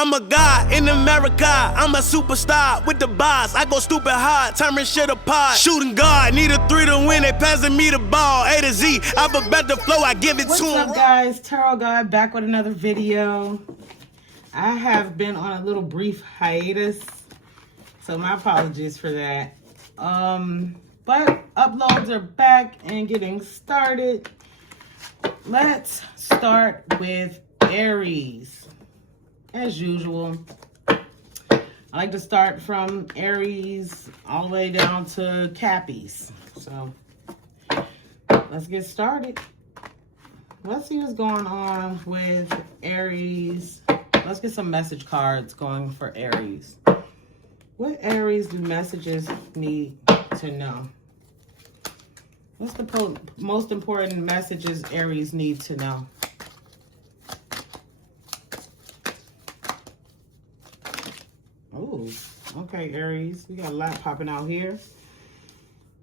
I'm a god in America. I'm a superstar with the bars. I go stupid hard, tearing shit apart. Shooting guard, need a 3 to win. They passing me the ball. A to Z, I have a better flow. I give it What's to him. up, guys? Tarot Gawd back with another video. I have been on a little brief hiatus, so my apologies for that. But uploads are back and getting started. Let's start with Aries. As usual, I like to start from Aries all the way down to Cappies. So let's get started. Let's see what's going on with Aries. Let's get some message cards going for Aries. What Aries do messages need to know? What's the most important messages Aries need to know? Oh, okay, Aries. We got a lot popping out here.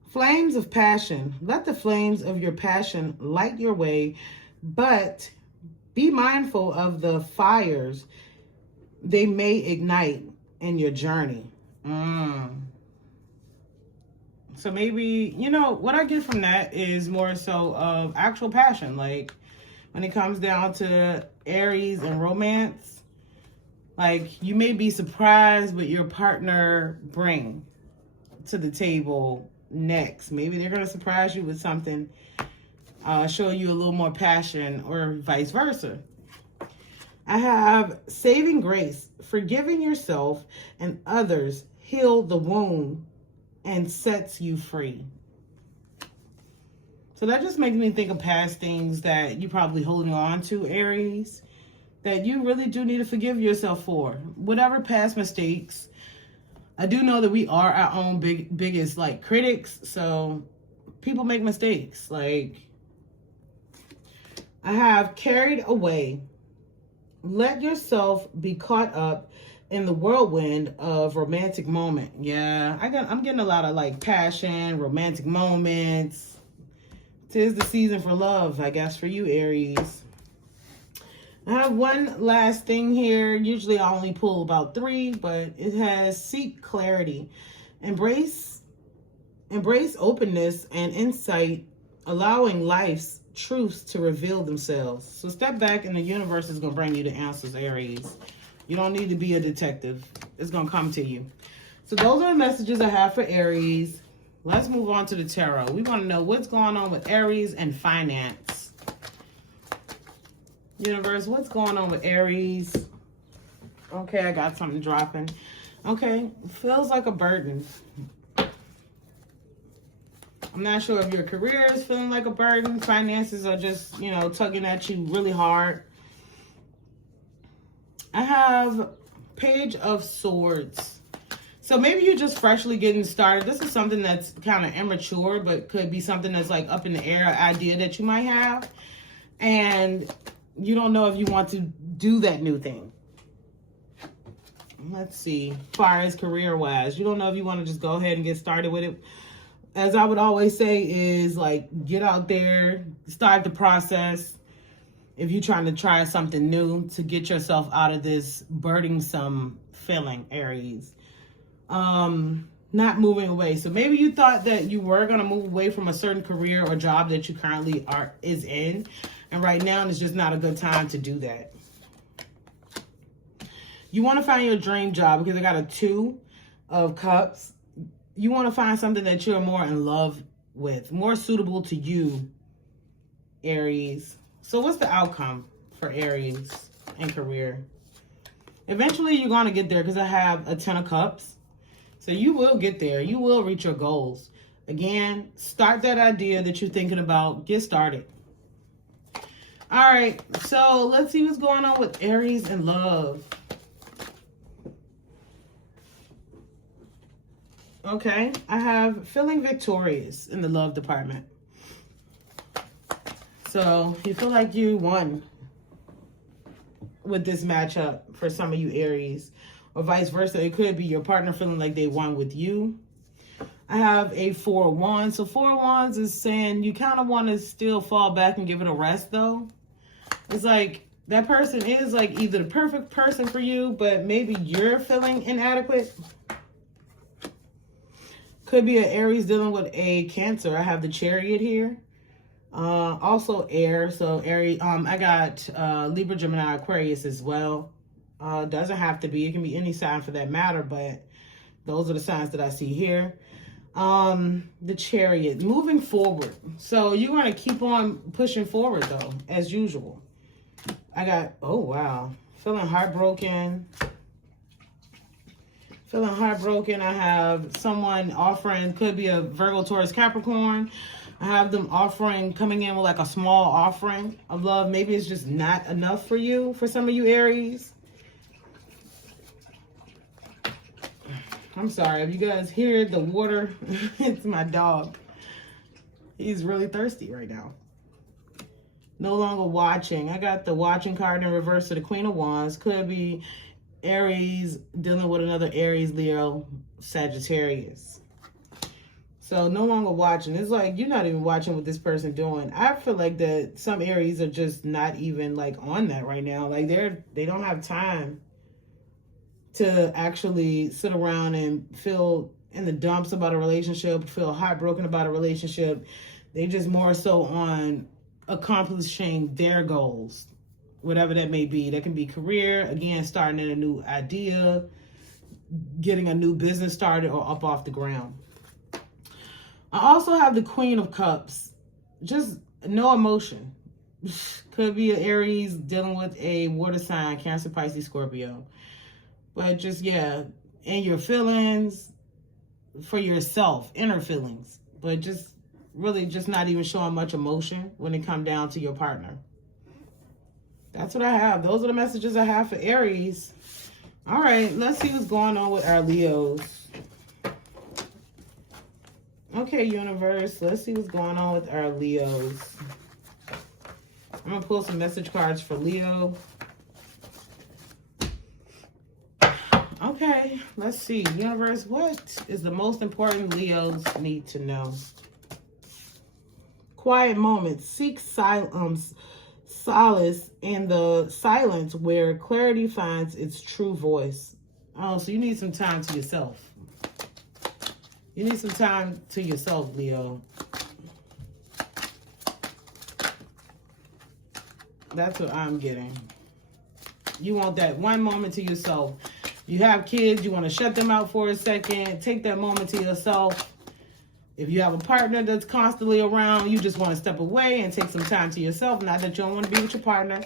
Flames of passion. Let the flames of your passion light your way, but be mindful of the fires they may ignite in your journey. So maybe, you know, what I get from that is more so of actual passion. Like, when it comes down to Aries and romance, like, you may be surprised what your partner bring to the table next. Maybe they're going to surprise you with something, show you a little more passion, or vice versa. I have saving grace. Forgiving yourself and others heal the wound and sets you free. So that just makes me think of past things that you're probably holding on to, Aries, that you really do need to forgive yourself for. Whatever past mistakes. I do know that we are our own biggest like critics, so people make mistakes. Like, I have carried away. Let yourself be caught up in the whirlwind of romantic moment. Yeah, I'm getting a lot of like passion, romantic moments. 'Tis the season for love, I guess, for you, Aries. I have one last thing here. Usually I only pull about 3, but it has seek clarity. Embrace openness and insight, allowing life's truths to reveal themselves. So step back and the universe is going to bring you the answers, Aries. You don't need to be a detective. It's going to come to you. So those are the messages I have for Aries. Let's move on to the tarot. We want to know what's going on with Aries and finance. Universe, what's going on with Aries? Okay, I got something dropping. Okay, feels like a burden. I'm not sure if your career is feeling like a burden. Finances are just, you know, tugging at you really hard. I have Page of Swords. So maybe you're just freshly getting started. This is something that's kind of immature, but could be something that's like up in the air, an idea that you might have. And you don't know if you want to do that new thing. Let's see. As far as career-wise, you don't know if you want to just go ahead and get started with it. As I would always say is, like, get out there, start the process. If you're trying to try something new to get yourself out of this burdensome feeling, Aries. Not moving away. So maybe you thought that you were going to move away from a certain career or job that you currently is in. And right now, it's just not a good time to do that. You want to find your dream job because I got a 2 of Cups. You want to find something that you're more in love with, more suitable to you, Aries. So what's the outcome for Aries and career? Eventually, you're going to get there because I have a 10 of Cups. So you will get there. You will reach your goals. Again, start that idea that you're thinking about. Get started. All right, so let's see what's going on with Aries and love. Okay, I have feeling victorious in the love department. So you feel like you won with this matchup for some of you Aries, or vice versa. It could be your partner feeling like they won with you. I have a 4 of Wands. So 4 of Wands is saying you kind of want to still fall back and give it a rest, though. It's like that person is like either the perfect person for you, but maybe you're feeling inadequate. Could be an Aries dealing with a Cancer. I have the Chariot here. Also air. So Aries, I got Libra, Gemini, Aquarius as well. Doesn't have to be. It can be any sign for that matter, but those are the signs that I see here. The Chariot, moving forward. So you're going to keep on pushing forward though, as usual. I got, oh wow, feeling heartbroken. Feeling heartbroken. I have someone offering, could be a Virgo, Taurus, Capricorn. I have them offering, coming in with like a small offering of love. Maybe it's just not enough for you, for some of you Aries. I'm sorry, if you guys hear the water, it's my dog. He's really thirsty right now. No longer watching. I got the watching card in reverse to the Queen of Wands. Could be Aries dealing with another Aries, Leo, Sagittarius. So no longer watching. It's like you're not even watching what this person doing. I feel like that some Aries are just not even like on that right now. Like they don't have time to actually sit around and feel in the dumps about a relationship, feel heartbroken about a relationship. They just more so on accomplishing their goals, whatever that may be. That can be career, again, starting in a new idea, getting a new business started or up off the ground. I also have the Queen of Cups. Just no emotion. Could be an Aries dealing with a water sign, Cancer, Pisces, Scorpio. But just, yeah, in your feelings, for yourself, inner feelings. But just really just not even showing much emotion when it comes down to your partner. That's what I have. Those are the messages I have for Aries. All right, let's see what's going on with our Leos. Okay, universe, let's see what's going on with our Leos. I'm going to pull some message cards for Leo. Okay, let's see. Universe, what is the most important Leos need to know? Quiet moments. Seek solace in the silence where clarity finds its true voice. Oh, so you need some time to yourself. You need some time to yourself, Leo. That's what I'm getting. You want that one moment to yourself. You have kids, you want to shut them out for a second. Take that moment to yourself. If you have a partner that's constantly around, you just want to step away and take some time to yourself. Not that you don't want to be with your partner.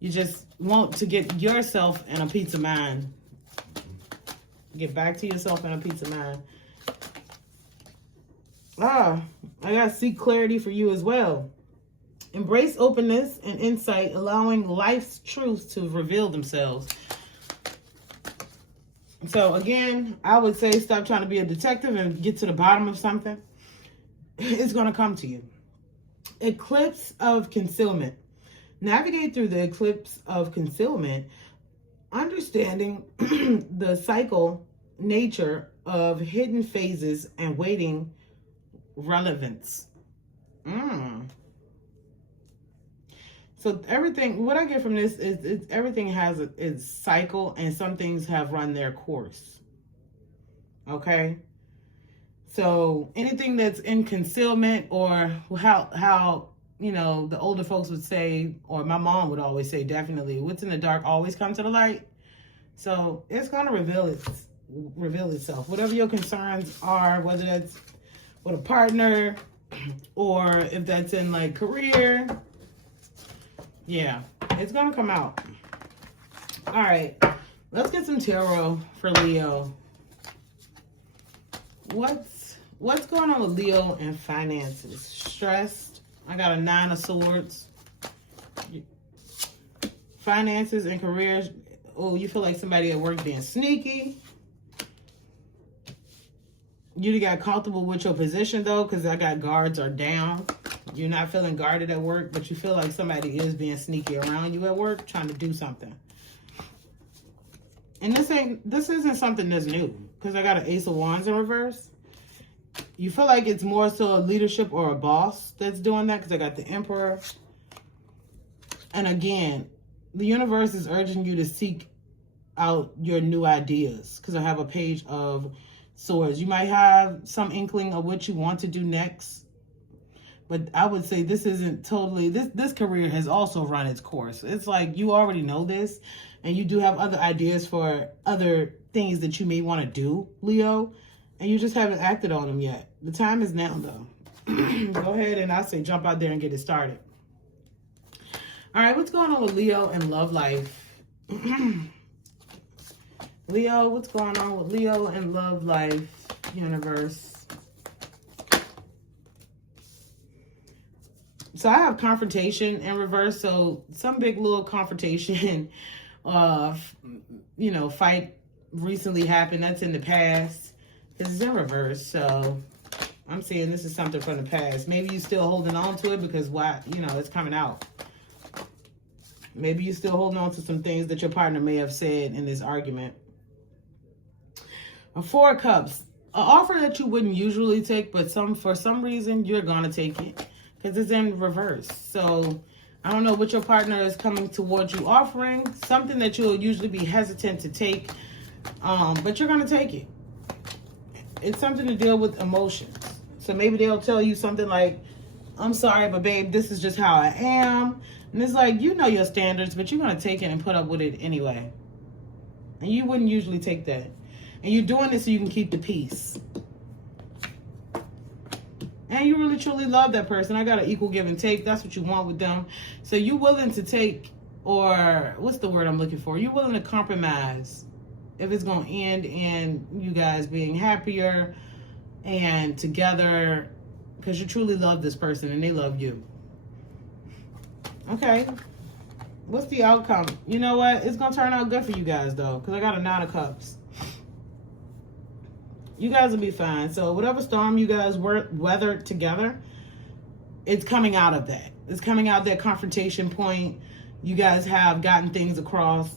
You just want to get yourself in a peace of mind. Get back to yourself in a peace of mind. I got to seek clarity for you as well. Embrace openness and insight, allowing life's truths to reveal themselves. So again, I would say stop trying to be a detective and get to the bottom of something. It's going to come to you. Eclipse of concealment. Navigate through the eclipse of concealment, understanding the cycle nature of hidden phases and waiting relevance. So everything, what I get from this is everything has its cycle, and some things have run their course. Okay? So anything that's in concealment, or how you know, the older folks would say, or my mom would always say, definitely, what's in the dark always comes to the light. So it's going to reveal itself. Whatever your concerns are, whether that's with a partner, or if that's in like career, yeah, it's going to come out. All right, let's get some tarot for Leo. What's going on with Leo and finances? Stressed. I got a 9 of Swords. Finances and careers. Oh, you feel like somebody at work being sneaky. You got comfortable with your position though, because I got guards are down. You're not feeling guarded at work, but you feel like somebody is being sneaky around you at work, trying to do something. And this isn't something that's new, because I got an Ace of Wands in reverse. You feel like it's more so a leadership or a boss that's doing that, because I got the Emperor. And again, The universe is urging you to seek out your new ideas, because I have a page of swords. You might have some inkling of what you want to do next, but I would say this isn't totally, this career has also run its course. It's like you already know this, and you do have other ideas for other things that you may want to do, Leo, and you just haven't acted on them yet. The time is now, though. Go ahead and I say jump out there and get it started. All right, what's going on with Leo and love life? Leo, what's going on with Leo and love life, universe? So I have confrontation in reverse. So some big little confrontation, fight recently happened. That's in the past. This is in reverse. So I'm saying this is something from the past. Maybe you're still holding on to it because it's coming out. Maybe you're still holding on to some things that your partner may have said in this argument. A 4 of Cups, an offer that you wouldn't usually take, but for some reason you're gonna take it because it's in reverse. So I don't know what your partner is coming towards you offering, something that you'll usually be hesitant to take, but you're gonna take it. It's something to deal with emotions. So maybe they'll tell you something like, I'm sorry, but babe, this is just how I am. And it's like, you know your standards, but you're gonna take it and put up with it anyway. And you wouldn't usually take that. And you're doing this so you can keep the peace. And you really truly love that person. I got an equal give and take. That's what you want with them. So you're willing to take, or what's the word I'm looking for? You're willing to compromise if it's going to end in you guys being happier and together, because you truly love this person and they love you. Okay. What's the outcome? You know what? It's going to turn out good for you guys, though, because I got a 9 of Cups. You guys will be fine. So whatever storm you guys weathered together, it's coming out of that. It's coming out that confrontation point. You guys have gotten things across.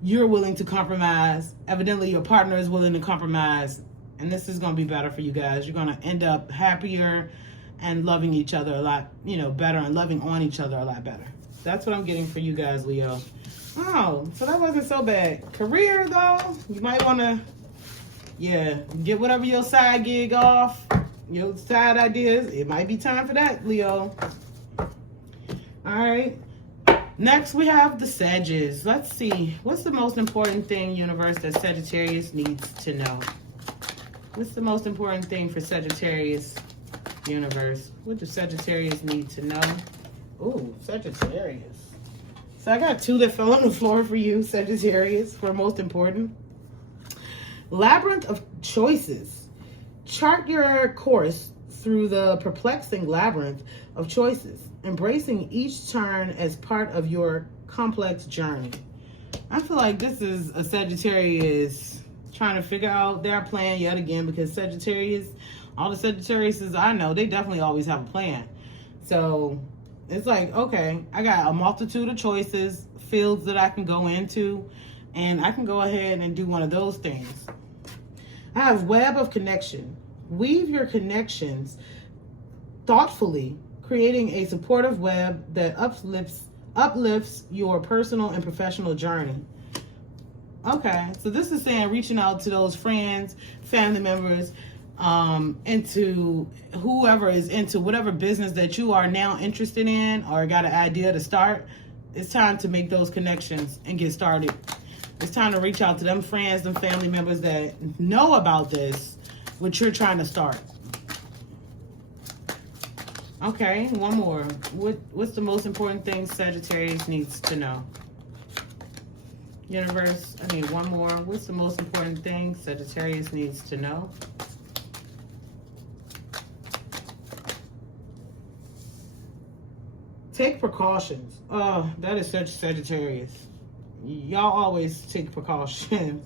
You're willing to compromise. Evidently, your partner is willing to compromise. And this is going to be better for you guys. You're going to end up happier and loving each other a lot, better, and loving on each other a lot better. That's what I'm getting for you guys, Leo. Oh, so that wasn't so bad. Career, though, you might want to, get whatever your side gig off, your side ideas. It might be time for that, Leo. All right. Next, we have the Sagittarius. Let's see. What's the most important thing, universe, that Sagittarius needs to know? What's the most important thing for Sagittarius, universe? What do Sagittarius need to know? Ooh, Sagittarius. So I got 2 that fell on the floor for you, Sagittarius, for most important. Labyrinth of choices. Chart your course through the perplexing labyrinth of choices, embracing each turn as part of your complex journey. I feel like this is a Sagittarius trying to figure out their plan yet again, because Sagittarius, all the Sagittariuses I know, they definitely always have a plan. So it's like, okay, I got a multitude of choices, fields that I can go into, and I can go ahead and do one of those things. I have web of connection. Weave your connections thoughtfully, creating a supportive web that uplifts your personal and professional journey. Okay, so this is saying reaching out to those friends, family members, into whoever is into whatever business that you are now interested in or got an idea to start. It's time to make those connections and get started. It's time to reach out to them friends, them family members that know about this, what you're trying to start. Okay, one more. What's the most important thing Sagittarius needs to know? Universe, I need one more. What's the most important thing Sagittarius needs to know? Take precautions. Oh, that is such Sagittarius. Y'all always take precautions.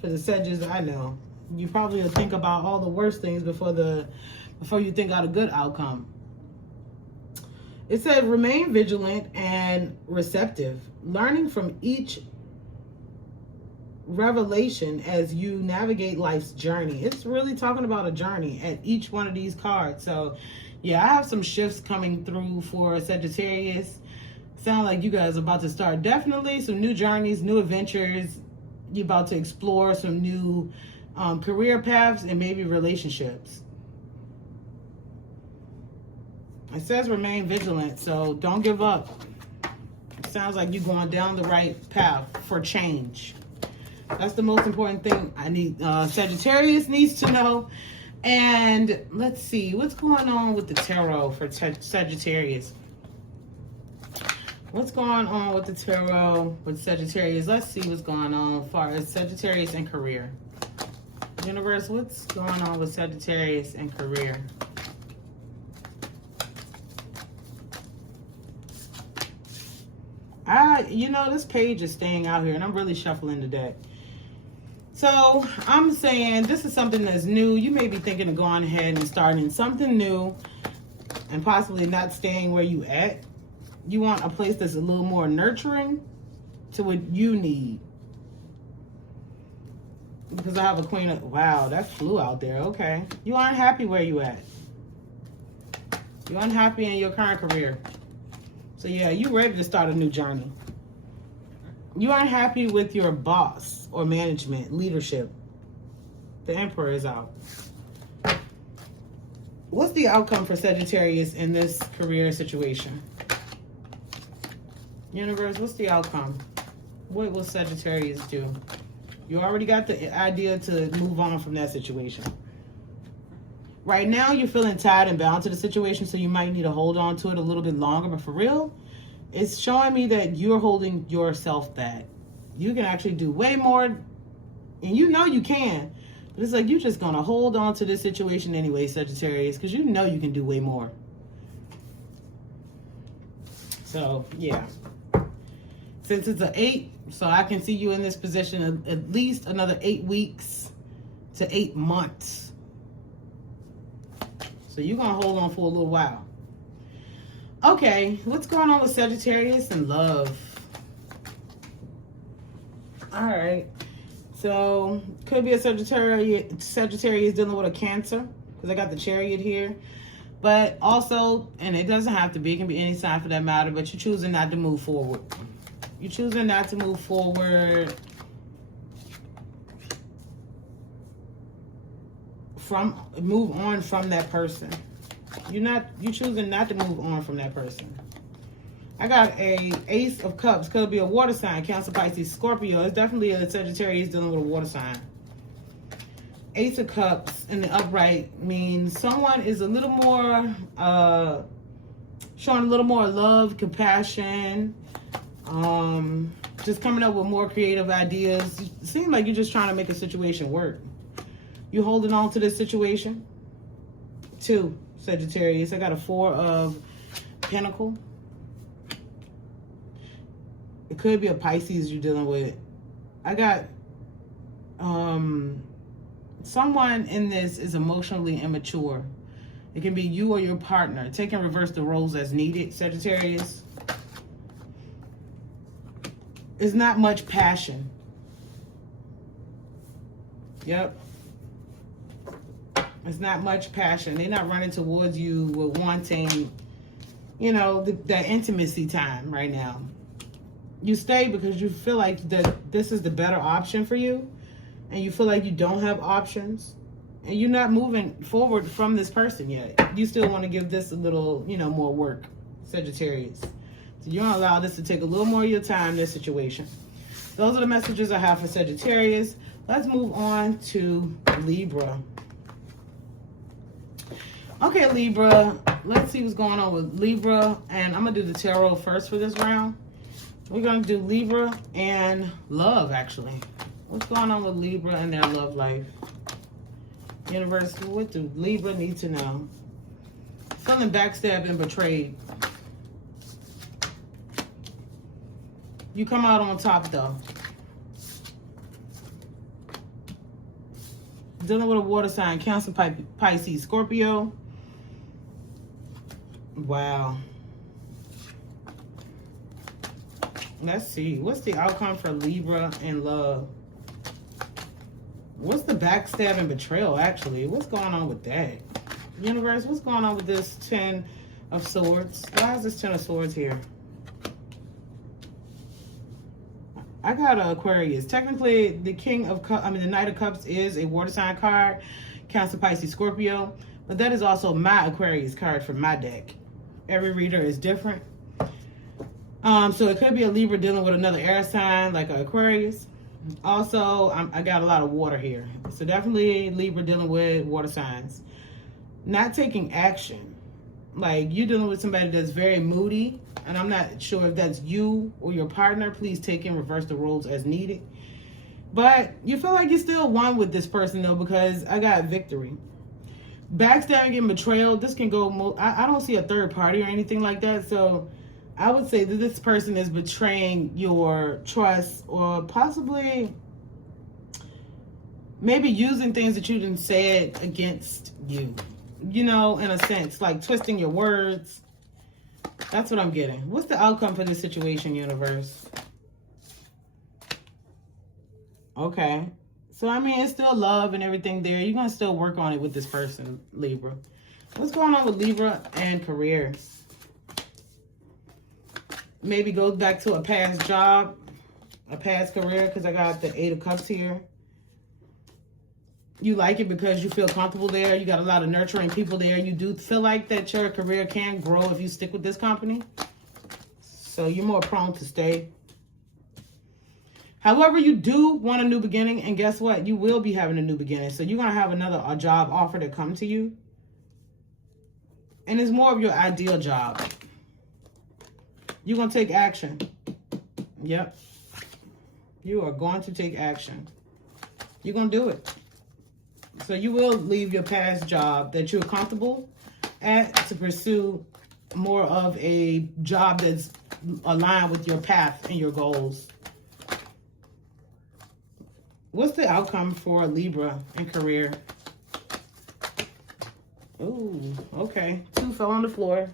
For the Sagittarius I know, you probably will think about all the worst things before you think out a good outcome. It said remain vigilant and receptive, learning from each revelation as you navigate life's journey. It's really talking about a journey at each one of these cards. So yeah, I have some shifts coming through for Sagittarius. Sound like you guys are about to start definitely some new journeys, new adventures. You're about to explore some new career paths and maybe relationships. It says remain vigilant, so don't give up. It sounds like you're going down the right path for change. That's the most important thing I need. Sagittarius needs to know. And let's see, what's going on with the tarot for Sagittarius? What's going on with the tarot with Sagittarius? Let's see what's going on as far as Sagittarius and career. Universe, what's going on with Sagittarius and career? You know, this page is staying out here, and I'm really shuffling the deck. So I'm saying this is something that's new. You may be thinking of going ahead and starting something new and possibly not staying where you at. You want a place that's a little more nurturing to what you need. Because I have a queen of, wow, that flew out there. Okay. You aren't happy where you at. You're unhappy in your current career. So yeah, you ready to start a new journey. You aren't happy with your boss or management, leadership. The Emperor is out. What's the outcome for Sagittarius in this career situation? Universe, what's the outcome? What will Sagittarius do? You already got the idea to move on from that situation. Right now, you're feeling tied and bound to the situation, so you might need to hold on to it a little bit longer. But for real, it's showing me that you're holding yourself back. You can actually do way more, and you know you can. But it's like you're just going to hold on to this situation anyway, Sagittarius, because you know you can do way more. So, yeah. Since it's an 8, so I can see you in this position at least another 8 weeks to 8 months. So you're going to hold on for a little while. Okay, what's going on with Sagittarius and love? All right. So could be a Sagittarius dealing with a Cancer, because I got the Chariot here. But also, and it doesn't have to be, it can be any sign for that matter, but you're choosing not to move forward. You're choosing not to move forward move on from that person. You're choosing not to move on from that person. I got a Ace of Cups. Could be a water sign, Cancer, Pisces, Scorpio. It's definitely a Sagittarius dealing with a water sign. Ace of Cups in the upright means someone is a little more showing a little more love, compassion, just coming up with more creative ideas. It seems like you're just trying to make a situation work. You holding on to this situation? 2, Sagittarius. I got a 4 of Pentacles. It could be a Pisces you're dealing with. I got someone in this is emotionally immature. It can be you or your partner. Take and reverse the roles as needed, Sagittarius. It's not much passion. Yep. It's not much passion. They're not running towards you with wanting, you know, that intimacy time right now. You stay because you feel like that this is the better option for you, and you feel like you don't have options, and you're not moving forward from this person yet. You still want to give this a little, you know, more work, Sagittarius. So you're going to allow this to take a little more of your time, this situation. Those are the messages I have for Sagittarius. Let's move on to Libra. Okay, Libra, let's see what's going on with Libra. And I'm going to do the tarot first for this round. We're going to do Libra and love, actually. What's going on with Libra and their love life? Universe, what do Libra need to know? Feeling backstabbed and betrayed. You come out on top, though. Dealing with a water sign, Cancer, Pisces, Scorpio. Wow. Let's see. What's the outcome for Libra and love? What's the backstab and betrayal, actually? What's going on with that? Universe, what's going on with this 10 of Swords? Why is this 10 of Swords here? I got an Aquarius. Technically, the the Knight of Cups is a water sign card. Cancer, Pisces, Scorpio. But that is also my Aquarius card from my deck. Every reader is different. So it could be a Libra dealing with another air sign like an Aquarius. Also, I got a lot of water here. So definitely Libra dealing with water signs. Not taking action. Like, you're dealing with somebody that's very moody. And I'm not sure if that's you or your partner. Please take and reverse the roles as needed. But you feel like you still won with this person, though, because I got victory. Backstabbing and betrayal. This can go... I don't see a third party or anything like that. So I would say that this person is betraying your trust, or possibly maybe using things that you didn't say against you. You know, in a sense, like twisting your words. That's what I'm getting. What's the outcome for this situation, universe? Okay. So, I mean, it's still love and everything there. You're going to still work on it with this person, Libra. What's going on with Libra and career? Maybe goes back to a past job, a past career, because I got the 8 of Cups here. You like it because you feel comfortable there. You got a lot of nurturing people there. You do feel like that your career can grow if you stick with this company. So you're more prone to stay. However, you do want a new beginning. And guess what? You will be having a new beginning. So you're going to have a job offer to come to you. And it's more of your ideal job. You're going to take action. Yep. You are going to take action. You're going to do it. So you will leave your past job that you're comfortable at to pursue more of a job that's aligned with your path and your goals. What's the outcome for Libra in career? Ooh, okay. 2 fell on the floor.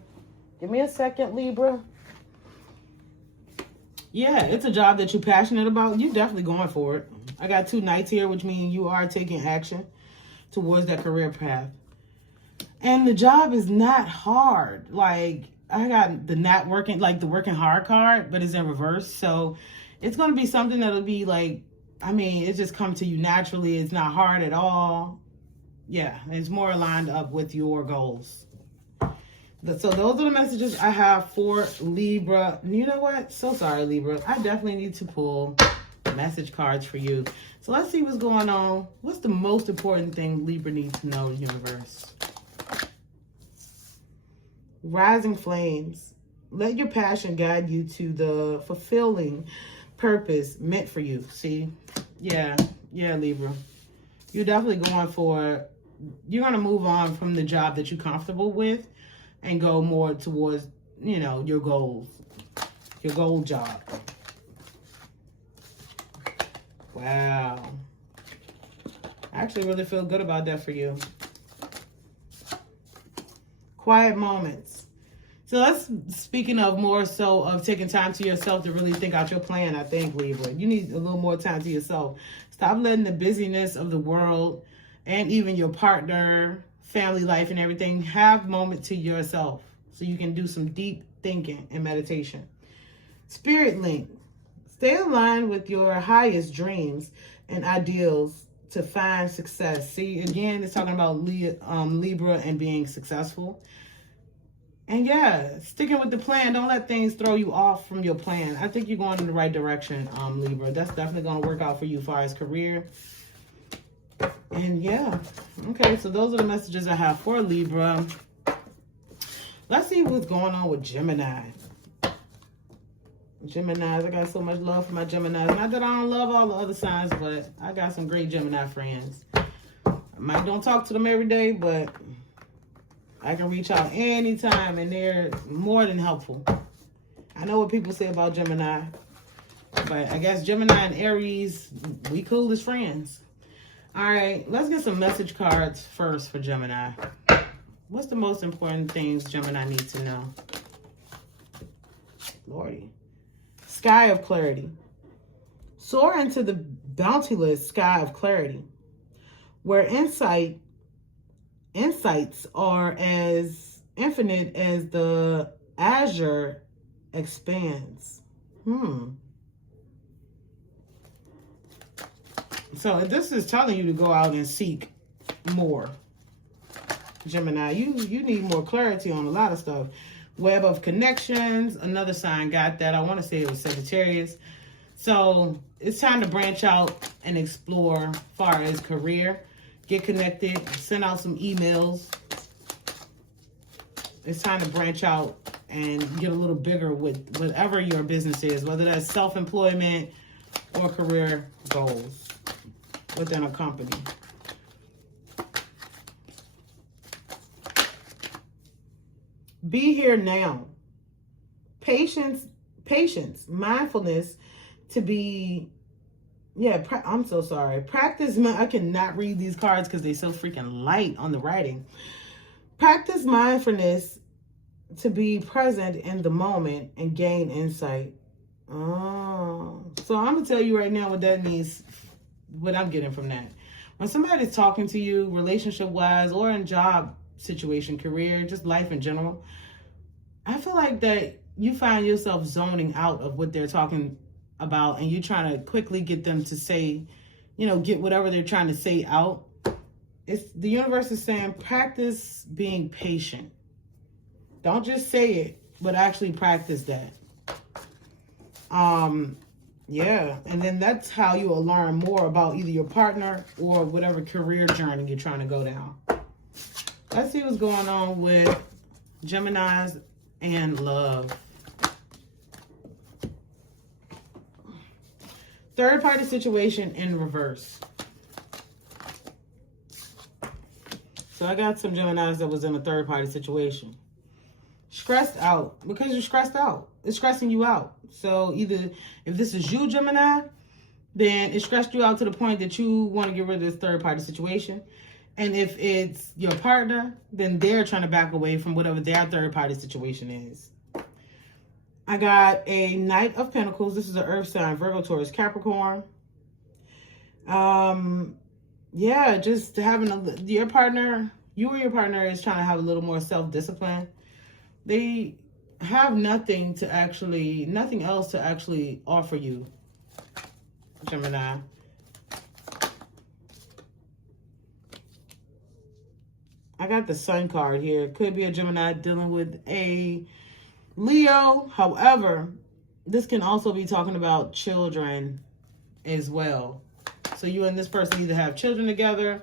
Give me a second, Libra. Yeah, it's a job that you're passionate about. You're definitely going for it. I got 2 knights here, which means you are taking action towards that career path. And the job is not hard. Like, I got the not working, like the working hard card, but it's in reverse. So it's going to be something that'll be like, I mean, it just comes to you naturally. It's not hard at all. Yeah, it's more aligned up with your goals. So those are the messages I have for Libra. You know what? So sorry, Libra. I definitely need to pull message cards for you. So let's see what's going on. What's the most important thing Libra needs to know, universe? Rising flames. Let your passion guide you to the fulfilling purpose meant for you. See? Yeah, Libra. You're definitely going for... You're going to move on from the job that you're comfortable with and go more towards, you know, your goals. Your goal job. Wow. I actually really feel good about that for you. Quiet moments. So that's speaking of more so of taking time to yourself to really think out your plan, I think, Libra. You need a little more time to yourself. Stop letting the busyness of the world and even your partner, family life and everything, have moment to yourself so you can do some deep thinking and meditation. Spirit link. Stay aligned with your highest dreams and ideals to find success. See, again, it's talking about Libra and being successful. And yeah, sticking with the plan. Don't let things throw you off from your plan. I think you're going in the right direction, Libra. That's definitely going to work out for you as far as career. And yeah, okay, so those are the messages I have for Libra. Let's see what's going on with Gemini. Geminis, I got so much love for my Geminis. Not that I don't love all the other signs, but I got some great Gemini friends. I might don't talk to them every day, but I can reach out anytime, and they're more than helpful. I know what people say about Gemini, but I guess Gemini and Aries, we cool as friends. All right, let's get some message cards first for Gemini. What's the most important things Gemini needs to know? Lordy. Sky of clarity. Soar into the bounteous sky of clarity, where insights are as infinite as the azure expands. So this is telling you to go out and seek more. Gemini, you need more clarity on a lot of stuff. Web of connections, another sign got that. I want to say it was Sagittarius. So it's time to branch out and explore far as career. Get connected, send out some emails. It's time to branch out and get a little bigger with whatever your business is, whether that's self-employment or career goals within a company. Be here now. Patience, mindfulness to be, I'm so sorry. Practice, I cannot read these cards because they're so freaking light on the writing. Practice mindfulness to be present in the moment and gain insight. Oh, so I'm going to tell you right now what that means, what I'm getting from that. When somebody's talking to you relationship-wise or in job situation, career, just life in general, I feel like that you find yourself zoning out of what they're talking about and you're trying to quickly get them to say, get whatever they're trying to say out. The universe is saying practice being patient. Don't just say it, but actually practice that. Yeah, and then that's how you will learn more about either your partner or whatever career journey you're trying to go down. Let's see what's going on with Geminis and love. Third party situation in reverse. So I got some Geminis that was in a third party situation. Stressed out because you're stressed out. It's stressing you out. So either if this is you, Gemini, then it stressed you out to the point that you want to get rid of this third party situation. And if it's your partner, then they're trying to back away from whatever their third party situation is. I got a Knight of Pentacles. This is an earth sign, Virgo, Taurus, Capricorn. Just having your partner, you or your partner is trying to have a little more self-discipline. They have nothing else to actually offer you, Gemini. I got the Sun card here. It could be a Gemini dealing with a Leo. However, this can also be talking about children as well. So you and this person either have children together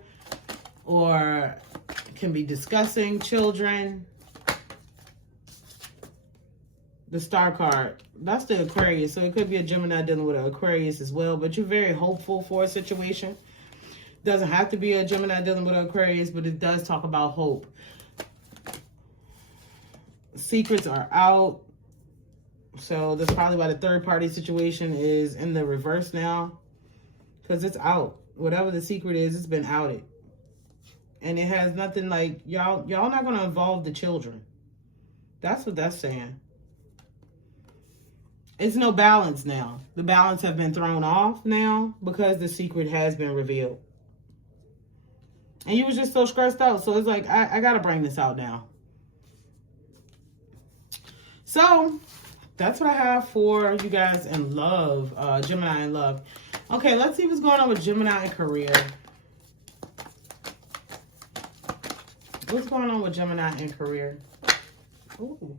or can be discussing children. The Star card, that's the Aquarius. So it could be a Gemini dealing with an Aquarius as well. But you're very hopeful for a situation. Doesn't have to be a Gemini dealing with an Aquarius, but it does talk about hope. Secrets are out. So that's probably why the third party situation is in the reverse now. Because it's out. Whatever the secret is, it's been outed. And it has nothing like, y'all not going to involve the children. That's what that's saying. It's no balance now. The balance have been thrown off now because the secret has been revealed. And you was just so stressed out. So it's like, I got to bring this out now. So that's what I have for you guys in love. Gemini in love. Okay, let's see what's going on with Gemini in career. What's going on with Gemini in career? Ooh.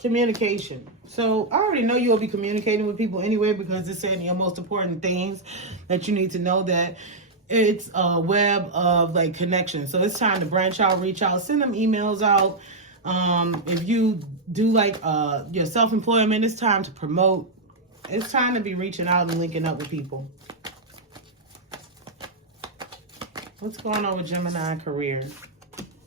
Communication. So I already know you'll be communicating with people anyway because it's saying your most important things that you need to know, that it's a web of like connections. So it's time to branch out, reach out, send them emails out. If you do like your self-employment, it's time to promote. It's time to be reaching out and linking up with people. What's going on with Gemini career?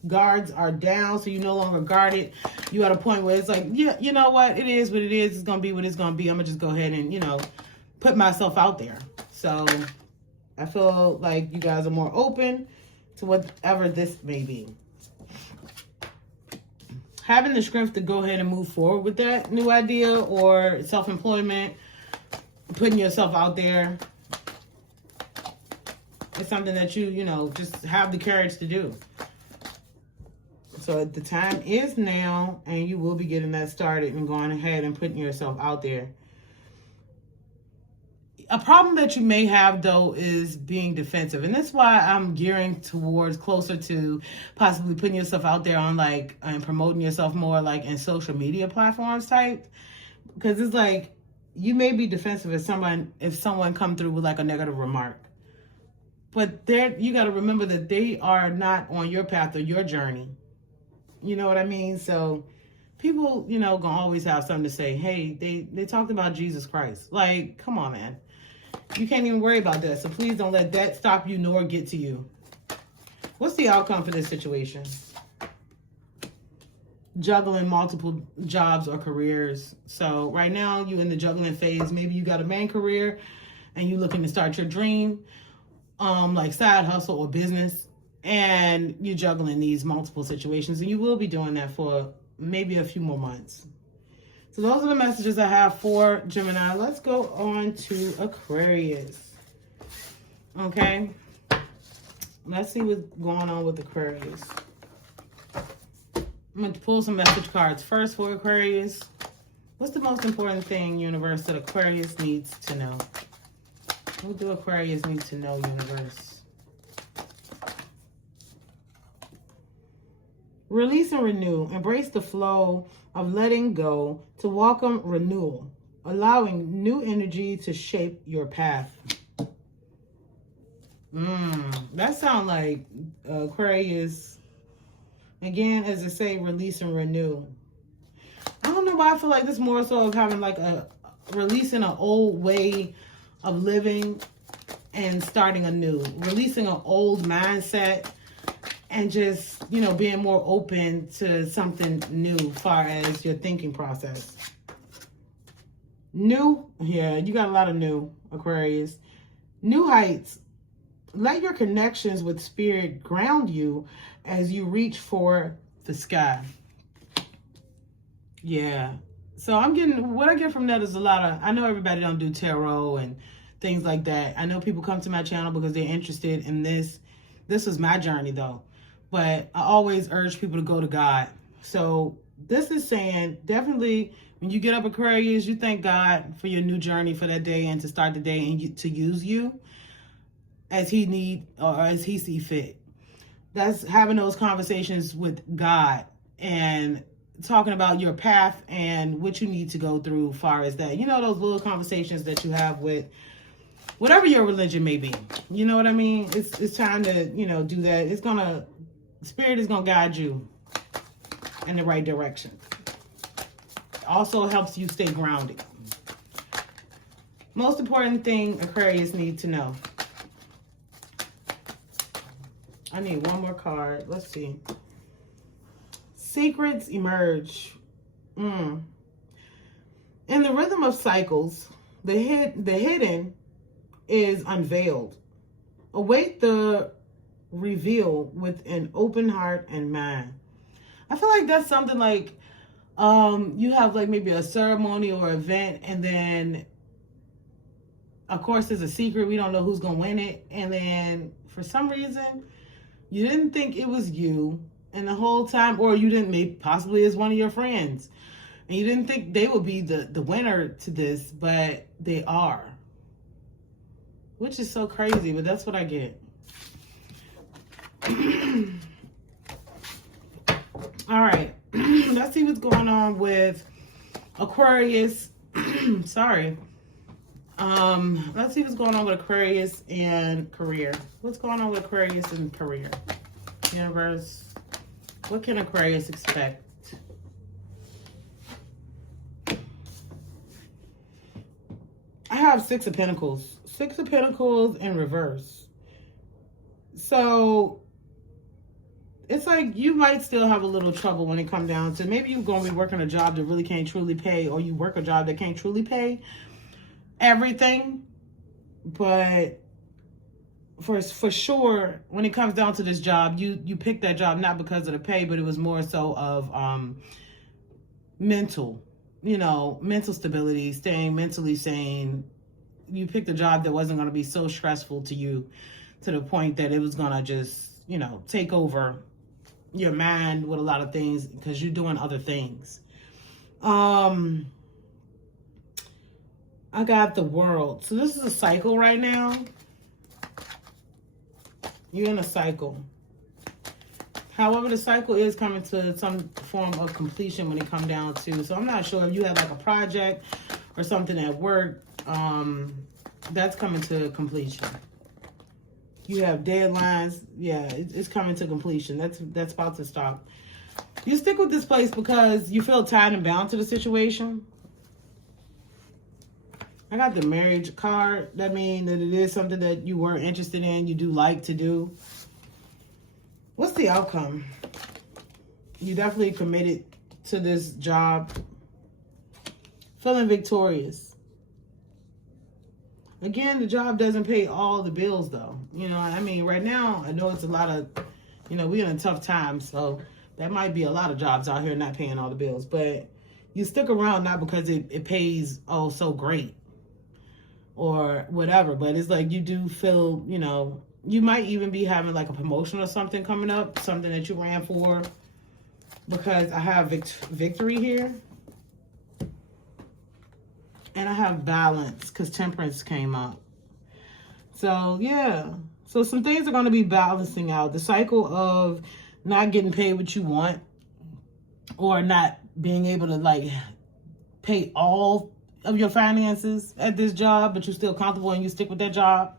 Guards are down, so you no longer guarded. You at a point where it's like, yeah, you know what? It is what it is. It's going to be what it's going to be. I'm going to just go ahead and, put myself out there. So I feel like you guys are more open to whatever this may be. Having the strength to go ahead and move forward with that new idea or self-employment, putting yourself out there. It's something that you just have the courage to do. So the time is now, and you will be getting that started and going ahead and putting yourself out there. A problem that you may have, though, is being defensive. And that's why I'm gearing towards closer to possibly putting yourself out there on, like, and promoting yourself more, like, in social media platforms type. Because it's like, you may be defensive if someone come through with, like, a negative remark. But you got to remember that they are not on your path or your journey. You know what I mean? So people, gonna always have something to say. Hey, they talked about Jesus Christ. Like, come on, man. You can't even worry about that. So please don't let that stop you nor get to you. What's the outcome for this situation? Juggling multiple jobs or careers. So right now you're in the juggling phase. Maybe you got a main career and you're looking to start your dream, like side hustle or business, and you're juggling these multiple situations, and you will be doing that for maybe a few more months. So those are the messages I have for Gemini. Let's go on to Aquarius. Okay. Let's see what's going on with Aquarius. I'm going to pull some message cards first for Aquarius. What's the most important thing, universe, that Aquarius needs to know? What do Aquarius need to know, universe? Release and renew. Embrace the flow of letting go to welcome renewal, allowing new energy to shape your path. That sounds like Aquarius. Again, as I say, release and renew. I don't know why I feel like this more so of having like releasing an old way of living and starting anew. Releasing an old mindset and just, being more open to something new as far as your thinking process. New, yeah, you got a lot of new, Aquarius. New heights. Let your connections with spirit ground you as you reach for the sky. Yeah. So what I get from that is a lot of, I know everybody don't do tarot and things like that. I know people come to my channel because they're interested in this. This was my journey though. But I always urge people to go to God. So this is saying, definitely, when you get up Aquarius, you thank God for your new journey for that day and to start the day and to use you as he need or as he see fit. That's having those conversations with God and talking about your path and what you need to go through as far as that. Those little conversations that you have with whatever your religion may be. You know what I mean? It's time to, do that. Spirit is going to guide you in the right direction. It also helps you stay grounded. Most important thing Aquarius need to know. I need one more card. Let's see. Secrets emerge. In the rhythm of cycles, the hidden is unveiled. Await the reveal with an open heart and mind. I feel like that's something like you have like maybe a ceremony or event, and then of course there's a secret. We don't know who's gonna win it, and then for some reason you didn't think it was you, and the whole time, or you didn't, maybe possibly as one of your friends, and you didn't think they would be the winner to this, but they are, which is so crazy. But that's what I get. All right, let's see what's going on with Aquarius. Sorry. Let's see what's going on with Aquarius and career. What's going on with Aquarius and career? Universe, what can Aquarius expect? I have Six of Pentacles. Six of Pentacles in reverse. So it's like you might still have a little trouble when it comes down to maybe you're going to be working a job that really can't truly pay, or you work a job that can't truly pay everything. But for sure, when it comes down to this job, you picked that job not because of the pay, but it was more so of mental stability, staying mentally sane. You picked a job that wasn't going to be so stressful to you to the point that it was going to just, take over your mind with a lot of things because you're doing other things. I got the World. So this is a cycle right now. You're in a cycle. However, the cycle is coming to some form of completion when it comes down to. So I'm not sure if you have like a project or something at work. That's coming to completion. You have deadlines. Yeah, it's coming to completion. That's about to stop. You stick with this place because you feel tied and bound to the situation. I got the marriage card. That means that it is something that you weren't interested in. You do like to do. What's the outcome? You definitely committed to this job. Feeling victorious. Again, the job doesn't pay all the bills, though. You know, I mean, right now, I know it's a lot of, you know, we're in a tough time, so that might be a lot of jobs out here not paying all the bills. But you stick around not because it pays, oh, so great or whatever, but it's like you do feel, you know, you might even be having like a promotion or something coming up, something that you ran for, because I have victory here. And I have balance because temperance came up. So, yeah. So, some things are going to be balancing out. The cycle of not getting paid what you want or not being able to, like, pay all of your finances at this job, but you're still comfortable and you stick with that job,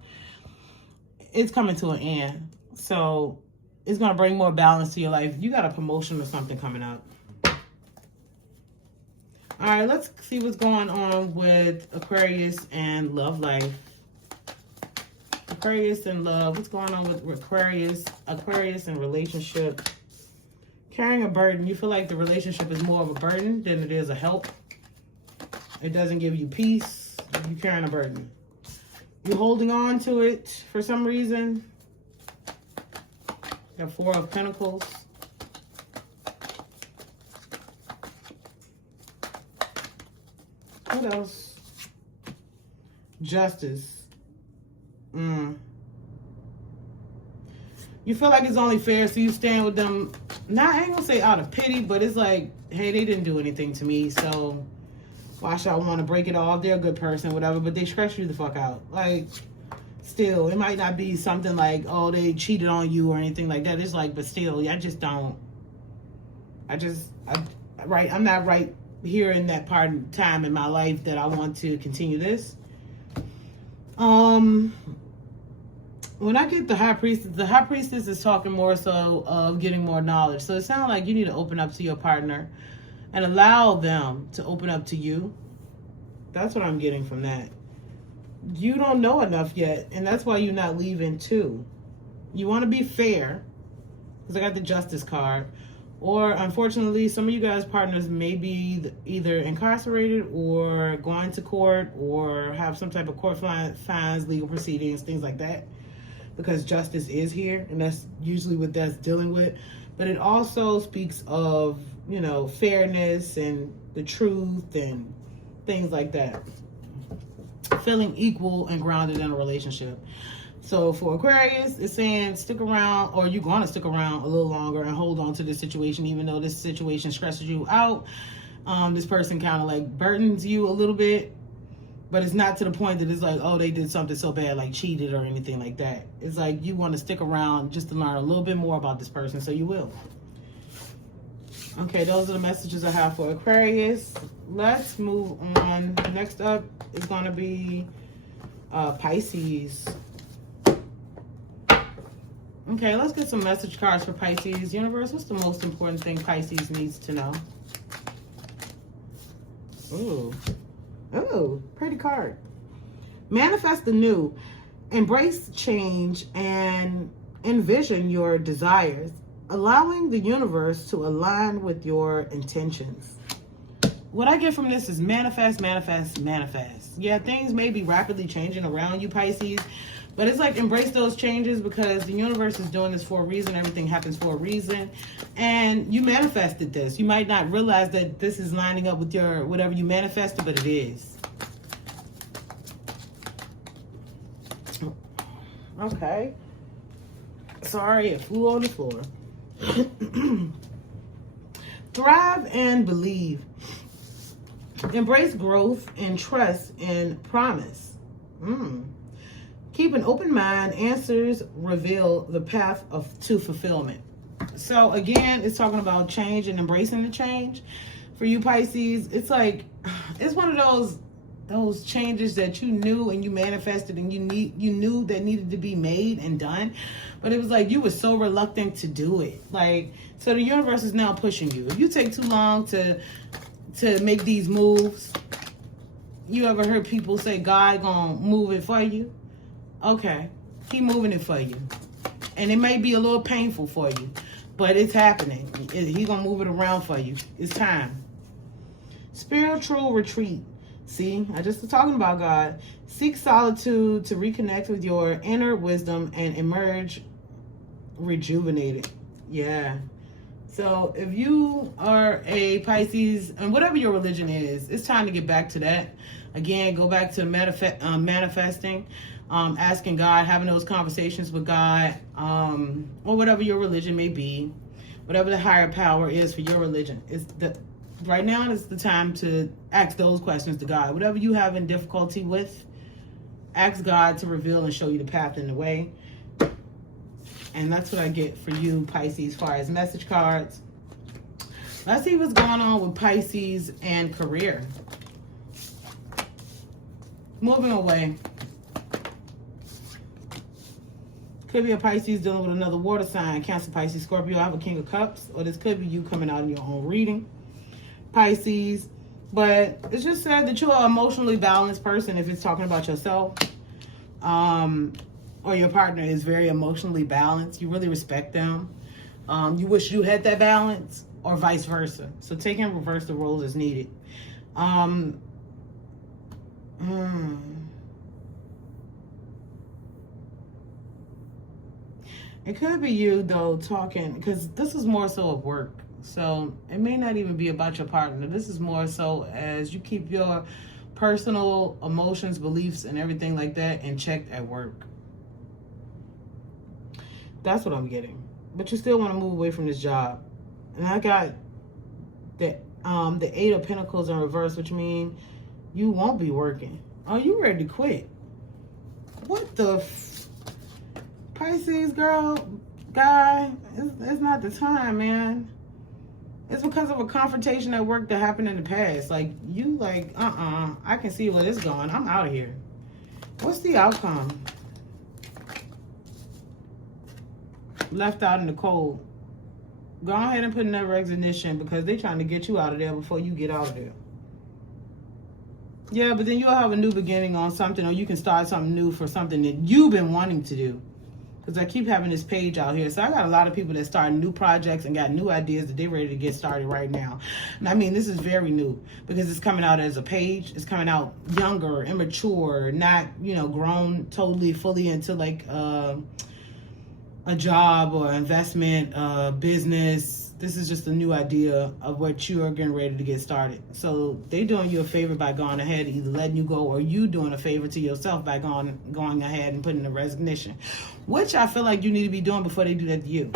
it's coming to an end. So, it's going to bring more balance to your life. You got a promotion or something coming up. All right, let's see what's going on with Aquarius and love life. Aquarius and love. What's going on with Aquarius? Aquarius and relationship. Carrying a burden. You feel like the relationship is more of a burden than it is a help. It doesn't give you peace. You're carrying a burden. You're holding on to it for some reason. Got Four of Pentacles. What else? Justice. You feel like it's only fair, so you stand with them. Not, I ain't gonna say out of pity, but it's like, hey, they didn't do anything to me, so why should I want to break it off? They're a good person, whatever, but they stress you the fuck out. Like, still, it might not be something like, oh, they cheated on you or anything like that. It's like, but still, I just don't. I'm not right here in that part of time in my life that I want to continue this. When I get the High Priestess is talking more so of getting more knowledge. So it sounds like you need to open up to your partner and allow them to open up to you. That's what I'm getting from that. You don't know enough yet, and that's why you're not leaving too. You want to be fair, because I got the Justice card. Or, unfortunately, some of you guys' partners may be either incarcerated or going to court or have some type of court fines, legal proceedings, things like that. Because justice is here, and that's usually what that's dealing with. But it also speaks of, you know, fairness and the truth and things like that. Feeling equal and grounded in a relationship. So for Aquarius, it's saying stick around, or you're going to stick around a little longer and hold on to this situation, even though this situation stresses you out. This person kind of like burdens you a little bit, but it's not to the point that it's like, oh, they did something so bad, like cheated or anything like that. It's like you want to stick around just to learn a little bit more about this person, so you will. Okay, those are the messages I have for Aquarius. Let's move on. Next up is going to be Pisces. Okay, let's get some message cards for Pisces. Universe, what's the most important thing Pisces needs to know? Ooh, pretty card. Manifest the new. Embrace change and envision your desires, allowing the universe to align with your intentions. What I get from this is manifest, manifest, manifest. Yeah, things may be rapidly changing around you, Pisces, but it's like embrace those changes because the universe is doing this for a reason. Everything happens for a reason. And you manifested this. You might not realize that this is lining up with your whatever you manifested, but it is. Okay. Sorry, it flew on the floor. Thrive and believe. Embrace growth and trust and promise. Keep an open mind. Answers reveal the path to fulfillment. So again, it's talking about change and embracing the change. For you Pisces, it's like, it's one of those changes that you knew and you manifested and you knew that needed to be made and done, but it was like you were so reluctant to do it. Like, so the universe is now pushing you. If you take too long to make these moves, you ever heard people say God gonna move it for you? Okay, He moving it for you, and it may be a little painful for you, but it's happening. He gonna move it around for you. It's time. Spiritual retreat. See, I just was talking about God. Seek solitude to reconnect with your inner wisdom and emerge rejuvenated. Yeah. So if you are a Pisces, and whatever your religion is, it's time to get back to that. Again, go back to manifesting, asking God, having those conversations with God, or whatever your religion may be, whatever the higher power is for your religion. Right now is the time to ask those questions to God. Whatever you have in difficulty with, ask God to reveal and show you the path and the way. And that's what I get for you, Pisces, as far as message cards. Let's see what's going on with Pisces and career. Moving away. Could be a Pisces dealing with another water sign. Cancer, Pisces, Scorpio. I have a King of Cups. Or this could be you coming out in your own reading, Pisces. But it's just said that you're an emotionally balanced person if it's talking about yourself. Or your partner is very emotionally balanced. You really respect them. You wish you had that balance, or vice versa. So take and reverse the roles as needed. It could be you, though, talking, because this is more so of work. So it may not even be about your partner. This is more so as you keep your personal emotions, beliefs, and everything like that in check at work. That's what I'm getting. But you still want to move away from this job. And I got the 8 of Pentacles in reverse, which means you won't be working. Oh, you ready to quit. What the Pisces, girl, guy, it's not the time, man. It's because of a confrontation at work that happened in the past. Like, you like, I can see where this is going. I'm out of here. What's the outcome? Left out in the cold. Go ahead and put in that resignation because they're trying to get you out of there before you get out of there. Yeah, but then you'll have a new beginning on something, or you can start something new for something that you've been wanting to do. Because I keep having this page out here. So I got a lot of people that start new projects and got new ideas that they're ready to get started right now. And I mean, this is very new because it's coming out as a page. It's coming out younger, immature, not, grown totally, fully into like a job or investment, business. This is just a new idea of what you are getting ready to get started. So they doing you a favor by going ahead, either letting you go, or you doing a favor to yourself by going ahead and putting a resignation, which I feel like you need to be doing before they do that to you.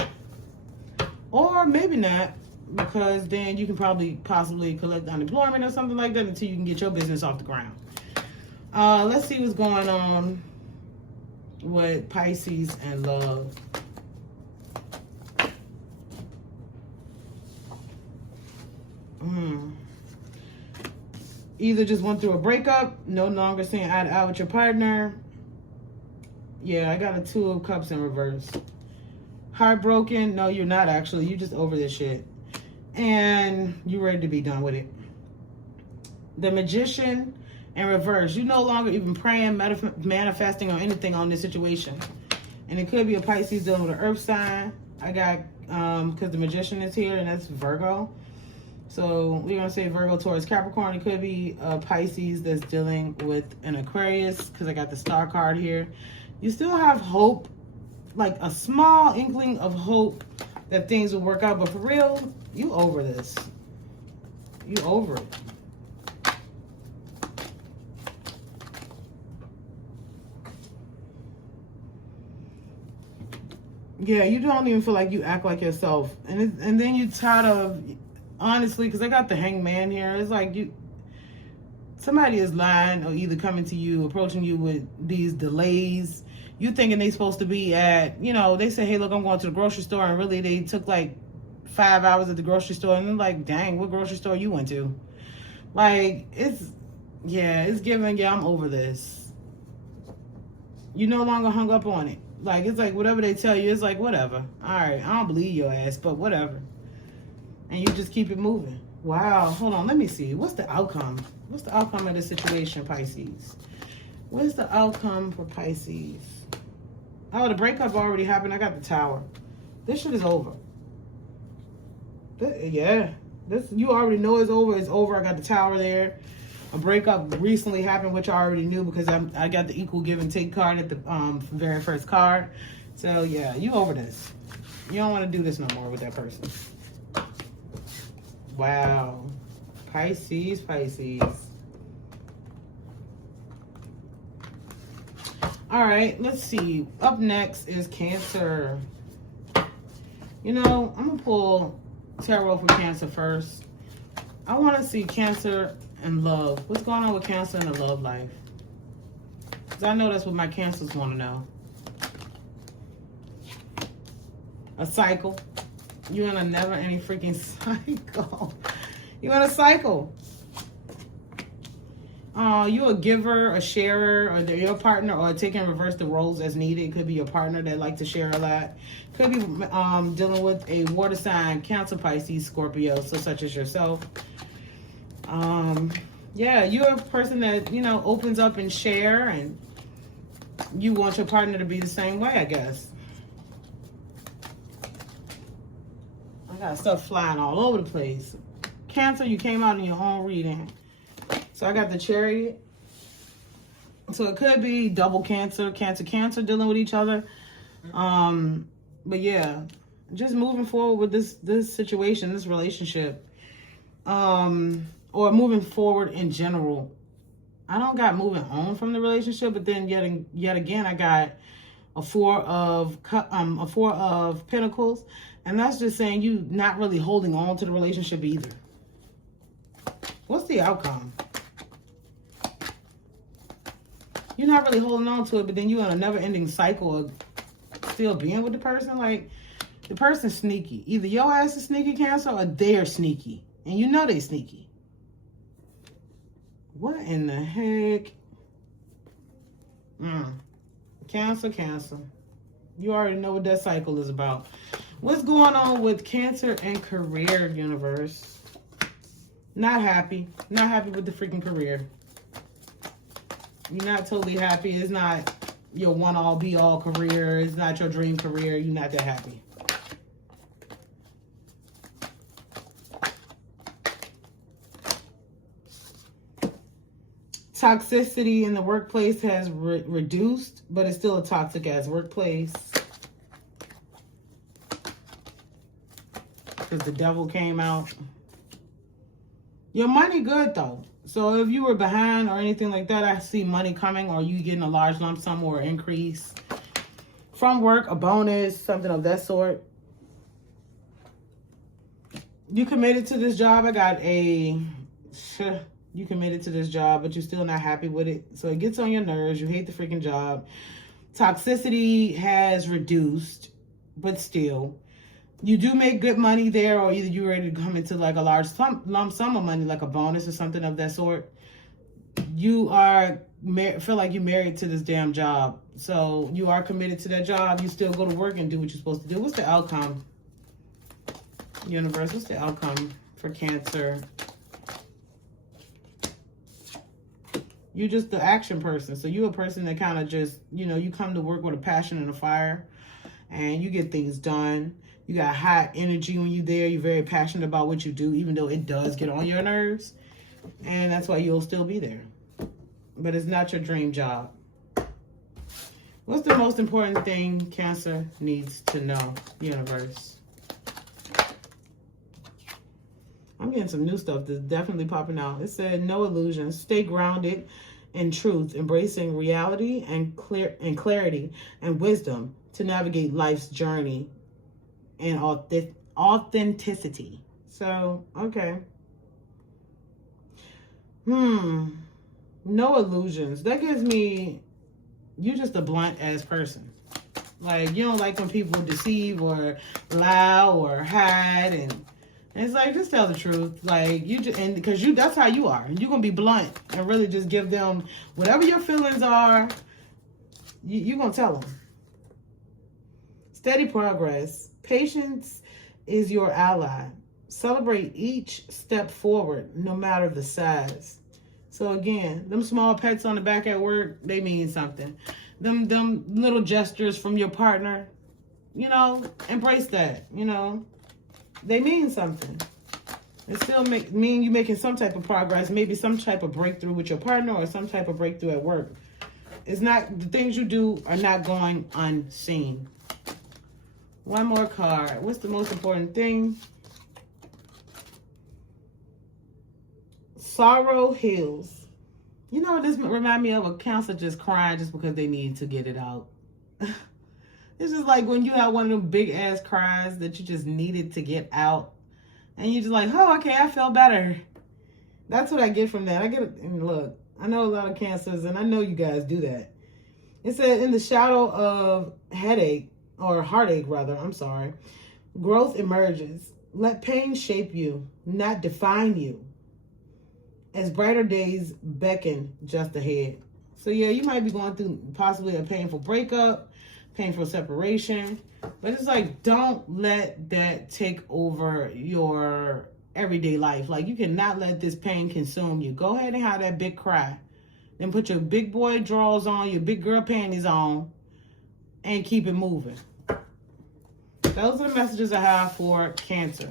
Or maybe not, because then you can possibly collect unemployment or something like that until you can get your business off the ground. Let's see what's going on with Pisces and love. Either just went through a breakup, no longer seeing eye to eye with your partner. Yeah, I got a 2 of Cups in reverse. Heartbroken. No, you're not actually. You just over this shit. And you're ready to be done with it. The Magician in reverse. You no longer even praying, manifesting, or anything on this situation. And it could be a Pisces dealing with an earth sign. I got, because the Magician is here, and that's Virgo. So we're going to say Virgo, Taurus, Capricorn. It could be a Pisces that's dealing with an Aquarius, because I got the star card here. You still have hope, like a small inkling of hope that things will work out. But for real, you over this. You over it. Yeah, you don't even feel like you act like yourself. And then you're tired of... Honestly, because I got the Hangman here, it's like somebody is lying or either coming to you, approaching you with these delays. You thinking they supposed to be at, they say, hey, look, I'm going to the grocery store, and really they took like 5 hours at the grocery store, and they're like, dang, what grocery store you went to? Like, it's giving, I'm over this. You no longer hung up on it. Like, it's like whatever they tell you, it's like, whatever. All right, I don't believe your ass, but whatever. And you just keep it moving. Wow, hold on, let me see. What's the outcome? What's the outcome of this situation, Pisces? What's the outcome for Pisces? Oh, the breakup already happened. I got the Tower. This shit is over. This you already know it's over. It's over. I got the Tower there. A breakup recently happened, which I already knew because I got the equal give and take card at the very first card. So yeah, you over this. You don't want to do this no more with that person. Wow. Pisces. All right, let's see. Up next is Cancer. I'm going to pull tarot for Cancer first. I want to see Cancer and love. What's going on with Cancer in the love life? Because I know that's what my Cancers want to know. A cycle. You're in a never-ending freaking cycle. You're in a cycle. You're a giver, a sharer, or they're your partner, or take and reverse the roles as needed. It could be your partner that like to share a lot. Could be dealing with a water sign, Cancer, Pisces, Scorpio, so such as yourself. Yeah, you're a person that, opens up and share, and you want your partner to be the same way, I guess. I got stuff flying all over the place. Cancer, you came out in your own reading. So I got the Chariot. So it could be double Cancer dealing with each other. But yeah, just moving forward with this situation, this relationship. Or moving forward in general. I don't got moving on from the relationship, but then yet again I got a four of Pentacles, and that's just saying you not really holding on to the relationship either. What's the outcome? You're not really holding on to it, but then you're in a never-ending cycle of still being with the person. Like, the person's sneaky. Either your ass is sneaky, Cancer, or they're sneaky, and you know they're sneaky. What in the heck? Cancer. You already know what that cycle is about. What's going on with Cancer and career, universe? Not happy. Not happy with the freaking career. You're not totally happy. It's not your one-all, be-all career. It's not your dream career. You're not that happy. Toxicity in the workplace has reduced, but it's still a toxic ass workplace. Because the devil came out. Your money good though. So if you were behind or anything like that, I see money coming, or you getting a large lump sum or increase from work, a bonus, something of that sort. You committed to this job. I got a... You committed to this job, but you're still not happy with it. So it gets on your nerves. You hate the freaking job. Toxicity has reduced, but still. You do make good money there, or either you're ready to come into like a large lump sum of money, like a bonus or something of that sort. You are feel like you're married to this damn job. So you are committed to that job. You still go to work and do what you're supposed to do. What's the outcome? Universe, what's the outcome for Cancer? You're just the action person. So you're a person that kind of just, you come to work with a passion and a fire, and you get things done. You got hot energy when you're there. You're very passionate about what you do, even though it does get on your nerves. And that's why you'll still be there. But it's not your dream job. What's the most important thing Cancer needs to know, universe? I'm getting some new stuff that's definitely popping out. It said, no illusions. Stay grounded in truth, embracing reality and clarity and wisdom to navigate life's journey and authenticity. So, okay. No illusions. That gives me, you just a blunt ass person. Like, you don't like when people deceive or lie or hide, and it's like, just tell the truth. Like, you just, and because that's how you are. You're gonna be blunt and really just give them whatever your feelings are. You're gonna tell them. Steady progress. Patience is your ally. Celebrate each step forward, no matter the size. So again, them small pets on the back at work, they mean something. Them little gestures from your partner, you know, embrace that, you know. They mean something. It still mean you making some type of progress, maybe some type of breakthrough with your partner or some type of breakthrough at work. It's not, the things you do are not going unseen. One more card. What's the most important thing? Sorrow heals. You know what this remind me of? A counselor just crying just because they need to get it out. It's just like when you have one of them big ass cries that you just needed to get out. And you're just like, oh, okay, I feel better. That's what I get from that. I get it. And look, I know a lot of cancers, and I know you guys do that. It said, in the shadow of heartache, growth emerges. Let pain shape you, not define you, as brighter days beckon just ahead. So yeah, you might be going through possibly a painful breakup, painful separation, but it's like, don't let that take over your everyday life. Like, you cannot let this pain consume you. Go ahead and have that big cry. Then put your big boy drawers on, your big girl panties on, and keep it moving. Those are the messages I have for Cancer.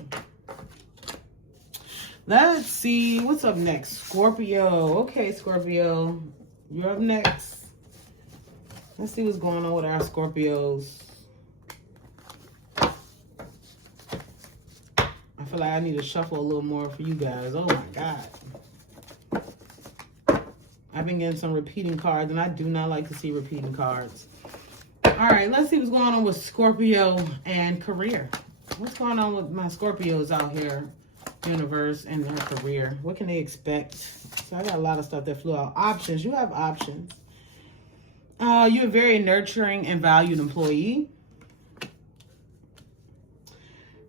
Let's see what's up next. Scorpio. Okay, Scorpio, you're up next. Let's see what's going on with our Scorpios. I feel like I need to shuffle a little more for you guys. Oh my God. I've been getting some repeating cards, and I do not like to see repeating cards. All right, let's see what's going on with Scorpio and career. What's going on with my Scorpios out here, universe, and their career? What can they expect? So I got a lot of stuff that flew out. Options. You have options. You're a very nurturing and valued employee.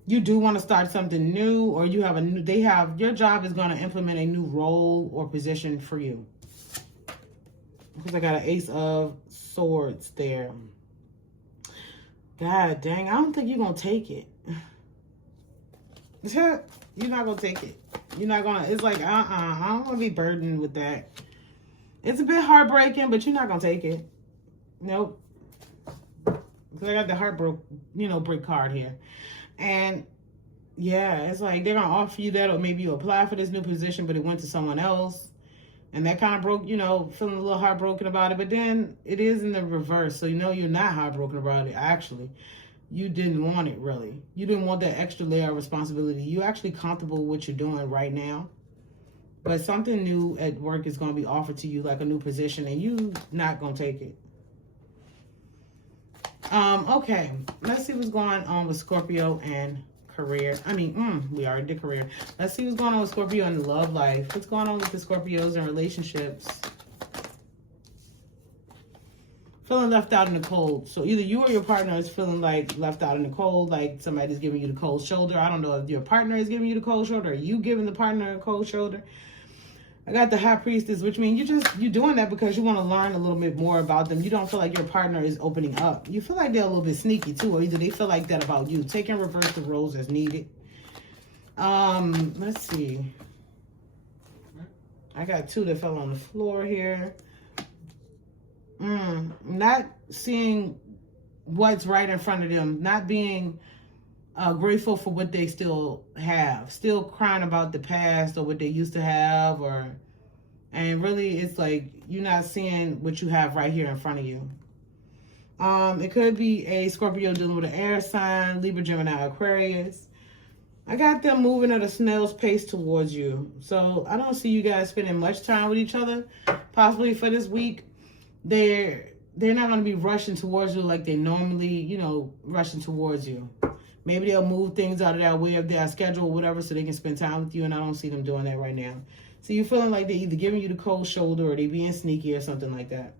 You do want to start something new, or you have your job is going to implement a new role or position for you. Because I got an Ace of Swords there. God dang, I don't think you're going to take it. You're not going to take it. You're not going to, it's like, I don't want to be burdened with that. It's a bit heartbreaking, but you're not going to take it. Nope. Because I got the break card here. And yeah, it's like they're going to offer you that, or maybe you apply for this new position, but it went to someone else. And that kind of broke, feeling a little heartbroken about it. But then it is in the reverse. So, you're not heartbroken about it, actually. You didn't want it, really. You didn't want that extra layer of responsibility. You're actually comfortable with what you're doing right now. But something new at work is going to be offered to you, like a new position, and you're not going to take it. Okay. Let's see what's going on with Scorpio and career. We already did career. Let's see what's going on with Scorpio and love life. What's going on with the Scorpios and relationships? Feeling left out in the cold. So either you or your partner is feeling like left out in the cold, like somebody's giving you the cold shoulder. I don't know if your partner is giving you the cold shoulder, or you giving the partner a cold shoulder. I got the High Priestess, which means you're doing that because you want to learn a little bit more about them. You don't feel like your partner is opening up. You feel like they're a little bit sneaky too, or either they feel like that about you. Take and reverse the roles as needed. Let's see. I got two that fell on the floor here. Not seeing what's right in front of them. Not being grateful for what they still have. Still crying about the past or what they used to have, and really it's like you're not seeing what you have right here in front of you. It could be a Scorpio dealing with an air sign, Libra, Gemini, Aquarius. I got them moving at a snail's pace towards you. So I don't see you guys spending much time with each other. Possibly for this week, they're not going to be rushing towards you like they normally, rushing towards you. Maybe they'll move things out of their way of their schedule or whatever so they can spend time with you, and I don't see them doing that right now. So you're feeling like they're either giving you the cold shoulder or they being sneaky or something like that.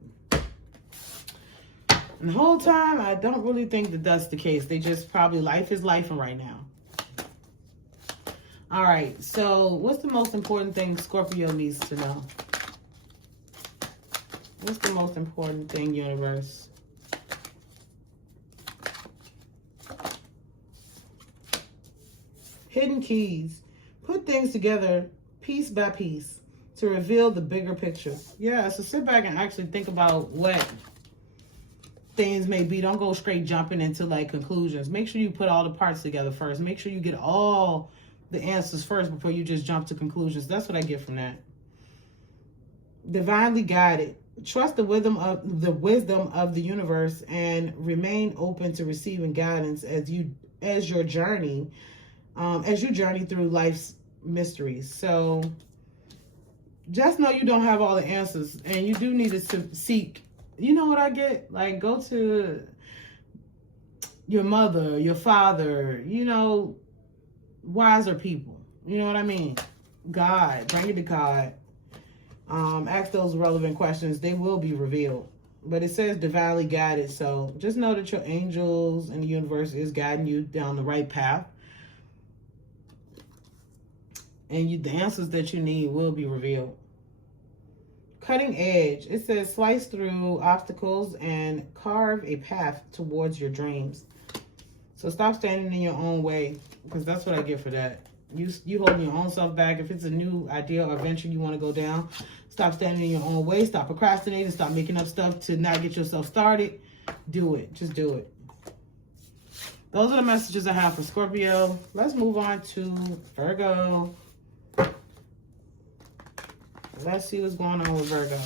And the whole time, I don't really think that that's the case. They just probably, life is lifing right now. All right, so what's the most important thing Scorpio needs to know? What's the most important thing, universe? Hidden keys. Put things together piece by piece to reveal the bigger picture. Yeah, so sit back and actually think about what things may be. Don't go straight jumping into like conclusions. Make sure you put all the parts together first. Make sure you get all the answers first before you just jump to conclusions. That's what I get from that. Divinely guided. Trust the wisdom of the universe and remain open to receiving guidance as you journey through life's mysteries. So just know you don't have all the answers, and you do need to seek. You know what I get? Like, go to your mother, your father, wiser people. You know what I mean? God, bring it to God. Ask those relevant questions. They will be revealed. But it says divinely guided. So just know that your angels and the universe is guiding you down the right path. And the answers that you need will be revealed. Cutting edge. It says slice through obstacles and carve a path towards your dreams. So stop standing in your own way, because that's what I get for that. You holding your own self back. If it's a new idea or venture you want to go down, stop standing in your own way. Stop procrastinating. Stop making up stuff to not get yourself started. Do it. Just do it. Those are the messages I have for Scorpio. Let's move on to Virgo. Let's see what's going on with Virgo.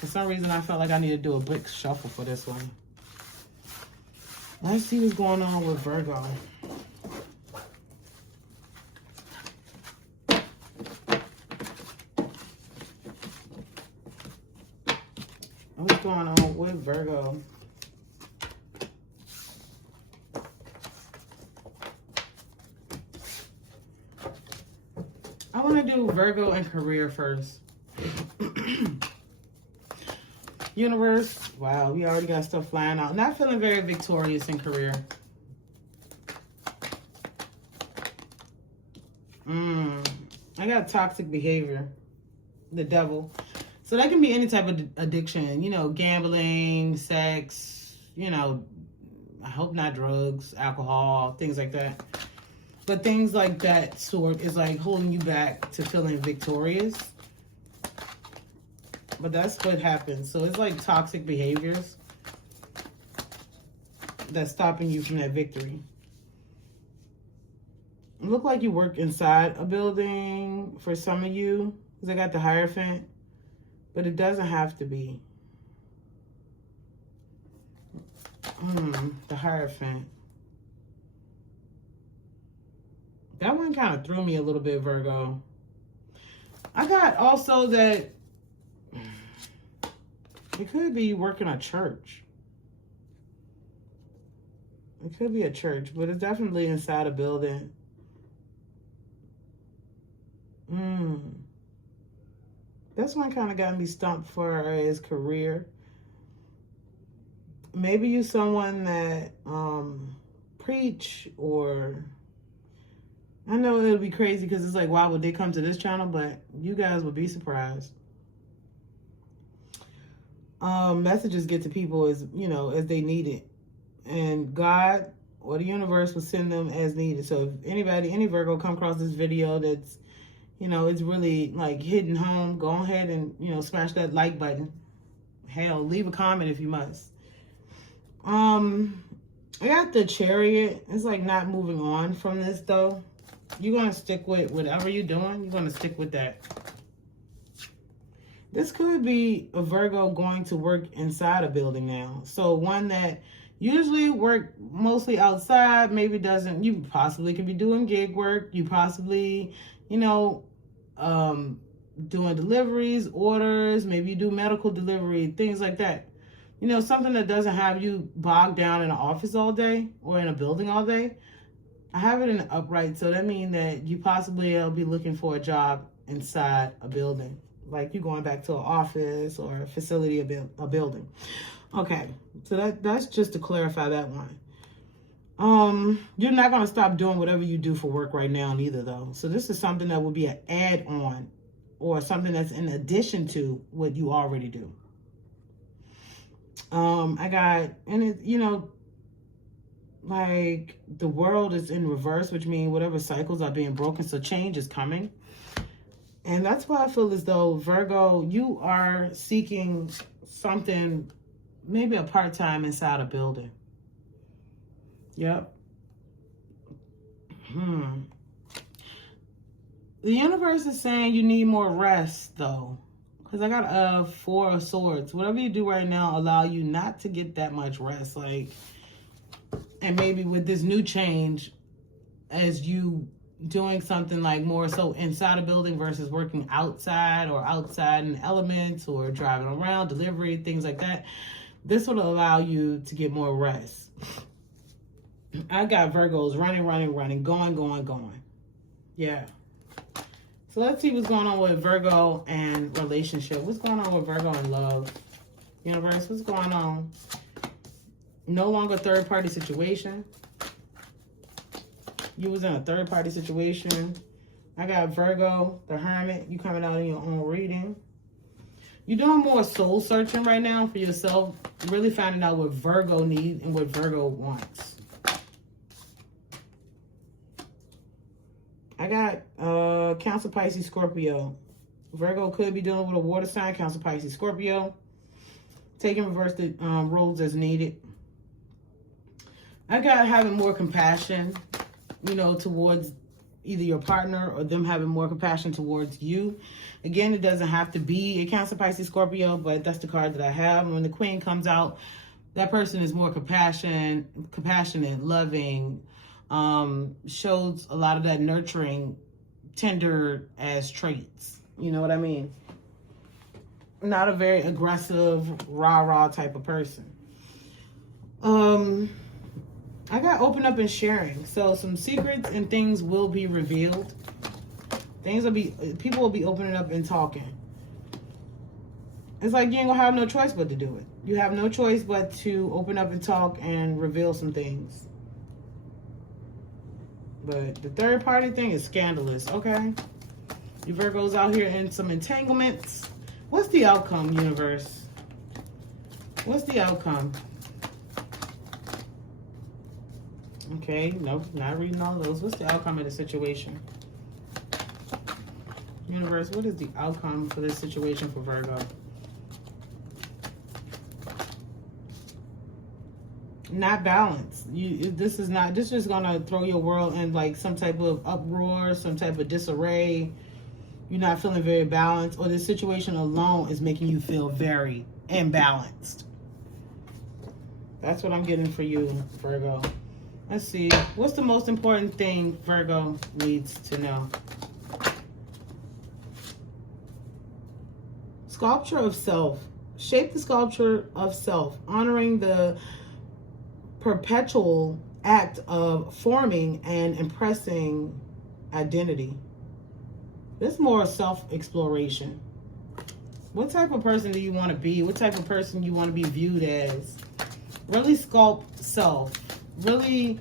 For some reason, I felt like I need to do a big shuffle for this one. Let's see what's going on with Virgo. What's going on with Virgo? I want to do Virgo and career first. Universe. Wow, we already got stuff flying out. Not feeling very victorious in career. I got toxic behavior. The devil. So that can be any type of addiction. Gambling, sex, I hope not drugs, alcohol, things like that. But things like that sort is like holding you back to feeling victorious. But that's what happens. So it's like toxic behaviors that's stopping you from that victory. It look like you work inside a building for some of you, because I got the Hierophant, but it doesn't have to be. The Hierophant. That one kind of threw me a little bit, Virgo. I got also that it could be working a church. It could be a church, but it's definitely inside a building. This one kind of got me stumped for his career. Maybe you're someone that preach, or I know it'll be crazy because it's like, why would they come to this channel? But you guys would be surprised. Messages get to people as they need it, and God or the universe will send them as needed. So if any Virgo come across this video that's it's really like hitting home, go ahead and smash that like button. Hell, leave a comment if you must. I got the Chariot. It's like not moving on from this though. You're going to stick with whatever you're doing. You're going to stick with that. This could be a Virgo going to work inside a building now. So one that usually work mostly outside, maybe doesn't. You possibly could be doing gig work. You possibly, doing deliveries, orders. Maybe you do medical delivery, things like that. Something that doesn't have you bogged down in an office all day or in a building all day. I have it in the upright, so that means that you possibly will be looking for a job inside a building. Like you going back to an office or a facility, a building. Okay, so that's just to clarify that one. You're not going to stop doing whatever you do for work right now neither, though. So this is something that will be an add-on or something that's in addition to what you already do. I got, and it, you know, like the world is in reverse, which means whatever cycles are being broken, so change is coming. And that's why I feel as though, Virgo, you are seeking something, maybe a part-time inside a building. Yep. The universe is saying you need more rest, though. Because I got 4 of Swords. Whatever you do right now, allow you not to get that much rest. Like, and maybe with this new change, as you doing something like more so inside a building versus working outside or outside in elements or driving around, delivery, things like that, this will allow you to get more rest. I got Virgos running, going. Yeah. So let's see what's going on with Virgo and relationship. What's going on with Virgo and love? Universe, what's going on? No longer third-party situation. You was in a third-party situation. I got Virgo, the Hermit. You coming out in your own reading. You're doing more soul searching right now for yourself. Really finding out what Virgo needs and what Virgo wants. I got Cancer, Pisces, Scorpio. Virgo could be dealing with a water sign, Cancer, Pisces, Scorpio. Taking reverse the roles as needed. I got having more compassion, you know, towards either your partner or them having more compassion towards you. Again, it doesn't have to be a Cancer, Pisces, Scorpio, but that's the card that I have. And when the Queen comes out, that person is more compassionate, loving, shows a lot of that nurturing, tender as traits. You know what I mean? Not a very aggressive, rah-rah type of person. I got open up and sharing. So some secrets and things will be revealed. People will be opening up and talking. It's like you ain't gonna have no choice but to do it. You have no choice but to open up and talk and reveal some things. But the third party thing is scandalous, okay? You Virgos out here in some entanglements. What's the outcome, universe? What's the outcome? Okay, nope, not reading all those. What's the outcome of the situation? Universe, what is the outcome for this situation for Virgo? Not balanced. This is just gonna throw your world in like some type of uproar, some type of disarray. You're not feeling very balanced, or this situation alone is making you feel very imbalanced. That's what I'm getting for you, Virgo. Let's see. What's the most important thing Virgo needs to know? Sculpture of self. Shape the sculpture of self, honoring the perpetual act of forming and impressing identity. This is more self-exploration. What type of person do you want to be? What type of person you want to be viewed as? Really sculpt self. Really